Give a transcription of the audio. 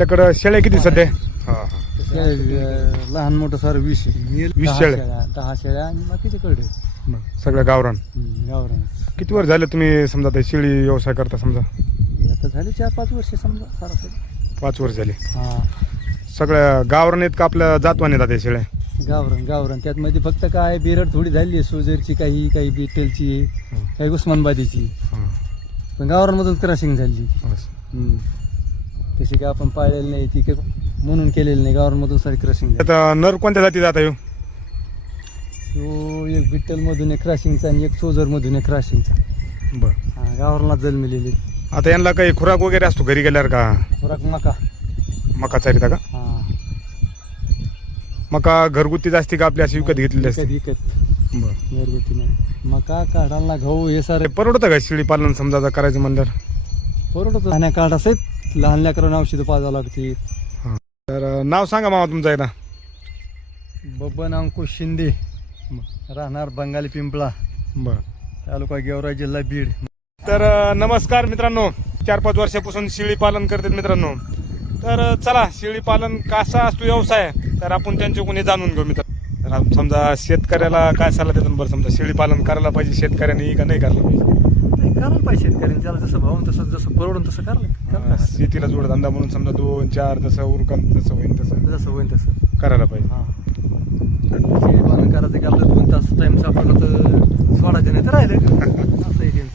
आपल्याकडं शेळ्या किती सध्या? हा हा. लहान मोठं सर 20 20 शेळ्या. 10 शेळ्या आणि बाकीचे कडे सगळ्या गावरान. गावरान. किती वर्ष झाले तुम्ही समजा ते शेळी व्यवसाय करता समजा? आता झाली 4-5 वर्ष समजा सरासरी. 5 वर्ष झाली. हा सगळ्या गावरान आहेत का आपल्या जातवान येतात ते शेळ्या? गावरान त्यात मध्ये फक्त काय बिरड थोडी झाली आहे सोजरची, काही बिटेलची, काही उस्मानबादीची, पण गावरानमधून क्रशिंग झाली. तशी काय आपण पाळलेली नाही ती म्हणून केलेली नाही, गावरानमधून सारी क्रशिंग. आता नर कोणत्या जाती जाता येऊ? तो एक बिट्टल मधून एक क्रशिंगचा आणि एक सोजर मधून एक क्रशिंगचा. बरं. गावरानला जन्मलेली. आता यांना काही खुराक वगैरे असतो घरी गेल्यावर का? खुराक मका चारिता का? मका घरगुती असते का आपली अशी विकत घेतलेली असते? विकत बरं. घरगुती नाही. मका काढायला गहू हे सारे परवडतं का शेळी पालन समजा करायचं म्हणल्यावर? परवडत. लहान काढ असेल, लहान लेकरांना औषधं पाजावं लागते. तर नाव सांगा मामा तुमचं एकदा. बबन अंकुश शिंदे, राहणार बंगाली पिंपळा, बरं. तालुका गेवराई, जिल्हा बीड. तर नमस्कार मित्रांनो, 4-5 वर्षापासून शेळी पालन करतात मित्रांनो. तर चला, शेळी पालन कसा असतो व्यवसाय तर आपण त्यांच्याकडून जाणून घेऊ मित्र. तर समजा शेतकऱ्याला काय सल्ला देतात बरं? समजा शेळी पालन करायला पाहिजे शेतकऱ्यांनी का नाही करायला पाहिजे? करायला पाहिजे शेतकऱ्यांनी, त्याला जसं भावून तसं, जसं परवडून तसं करायला. शेतीला जोडधंदा म्हणून समजा 2-4 जसं उरकन जसं होईल जसं होईल तसं करायला पाहिजे. शेळी पालन करायचं की आपलं 2 तास टाइम सापडला तर सोडायचं, नाही तर राहिलं असं आहे.